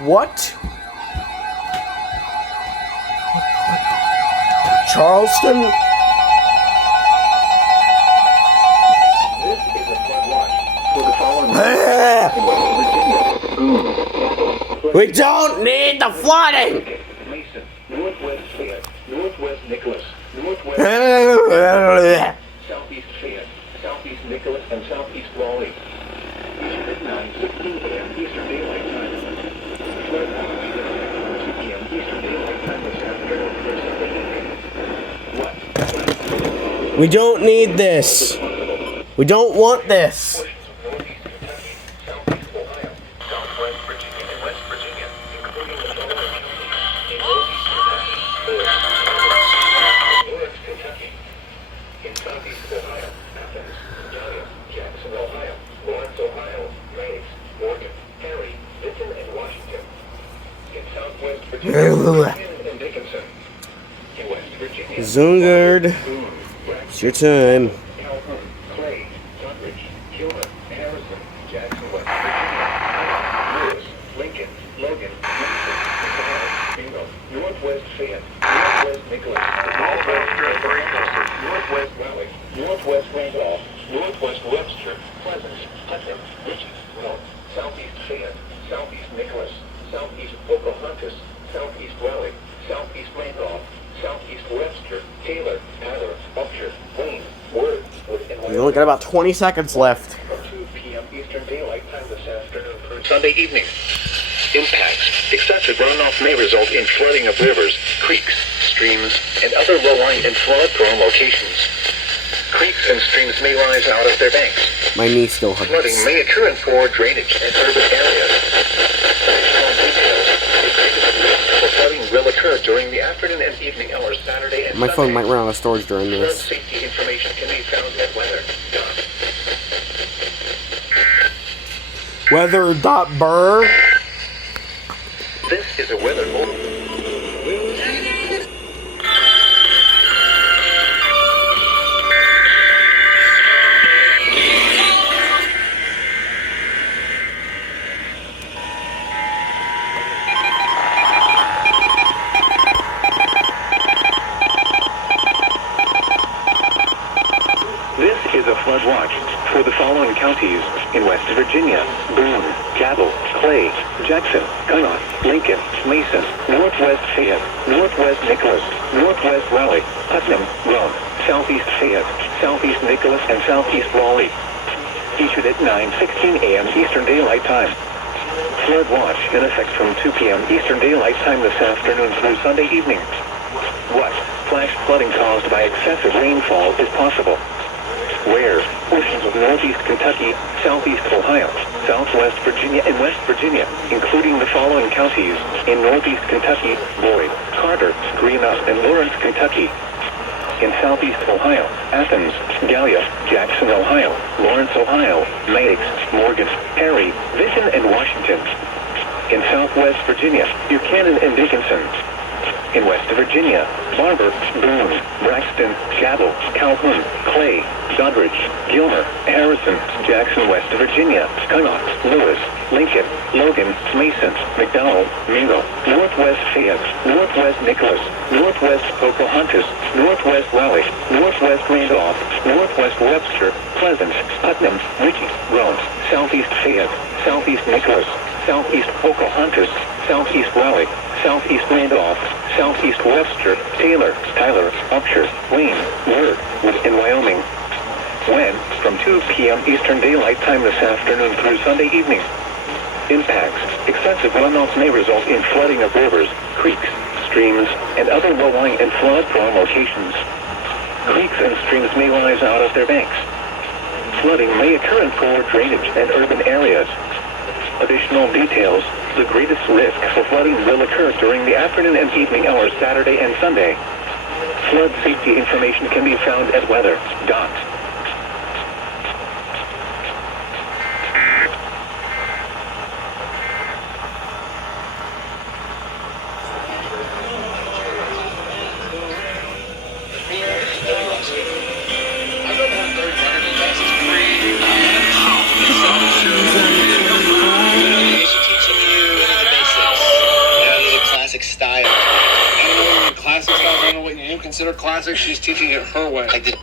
What? Charleston? We don't need the flooding! Mason, Northwest Fayette, Northwest Nicholas, Northwest Southeast Fayette, Southeast Nicholas, and Southeast Raleigh. Eastern at 9:16 a.m. Eastern Daylight Time. Flood watch in effect from 2 p.m. Eastern Daylight Time this afternoon for Sunday evening. What? We don't need this. We don't want this. Zungard, it's your time. Clay, Goodrich, Gilmer, Harrison, Jackson, West Virginia, Lewis, Lincoln, Logan, Mason, Bingo, Northwest Fayette, Northwest Nicholas, Northwest Raleigh, Northwest Randolph, Northwest Webster, Pleasant, Putnam, Ritchie, Rome, Southeast Fayette, Southeast Nicholas, Southeast Pocahontas, Southeast Raleigh, Southeast Randolph, Southeast Webster, Taylor, Tyler, Upshur, Wayne, Word, We only got about 20 seconds left. 2 p.m. Eastern Daylight Time this afternoon through Sunday evening. Impacts. Excessive runoff may result in flooding of rivers, creeks, streams, and other low-lying and flood-prone locations. Creeks and streams may rise out of their banks. My knee still hurts. Flooding may occur in poor drainage and urban areas. Additional details. For flooding will occur during the afternoon and evening hours Saturday and My Sunday. phone might run out of storage during Flood this. safety information can be found at weather. Weather.burr. This is a weather bulletin. This is a flood watch for the following counties in West Virginia: Boone, Cabell, Clay, Jackson, Kyle, Lincoln, Mason, Northwest Fayette, Northwest Nicholas, Northwest Raleigh, Putnam, Rome, Southeast Fayette, Southeast Nicholas, and Southeast Raleigh. Issued at 9:16 a.m. Eastern Daylight Time. Flood watch in effect from 2 p.m. Eastern Daylight Time this afternoon through Sunday evening. What? Flash flooding caused by excessive rainfall is possible. Where? Portions of northeast Kentucky, southeast Ohio, southwest Virginia, and West Virginia, including the following counties in northeast Kentucky: Boyd, Carter, Greenup, and Lawrence, Kentucky. In southeast Ohio: Athens, Gallia, Jackson, Ohio, Lawrence, Ohio, Meigs, Morgan, Perry, Vinton, and Washington. In southwest Virginia: Buchanan and Dickinson. In West Virginia: Barber, Boone, Braxton, Cabell, Calhoun, Clay, Doddridge, Gilmer, Harrison, Jackson, West Virginia, Skylock, Lewis, Lincoln, Logan, Mason, McDowell, Mingo, Northwest Fayette, Northwest Nicholas, Northwest Pocahontas, Northwest Raleigh, Northwest Randolph, Northwest Webster, Pleasant, Putnam, Ritchie, Rome, Southeast Fayette, Southeast Nicholas, Southeast Pocahontas, Southeast Raleigh, Southeast Randolph, Southeast Webster, Taylor, Tyler, Upshur, Wayne, Word, in Wyoming. When? From 2 p.m. Eastern Daylight Time this afternoon through Sunday evening. Impacts. Excessive runoff may result in flooding of rivers, creeks, streams, and other low-lying and flood-prone locations. Creeks and streams may rise out of their banks. Flooding may occur in poor drainage and urban areas. Additional details. The greatest risk for flooding will occur during the afternoon and evening hours Saturday and Sunday. Flood safety information can be found at weather. Teaching you the basics. what you consider classic. She's teaching it her way. I did.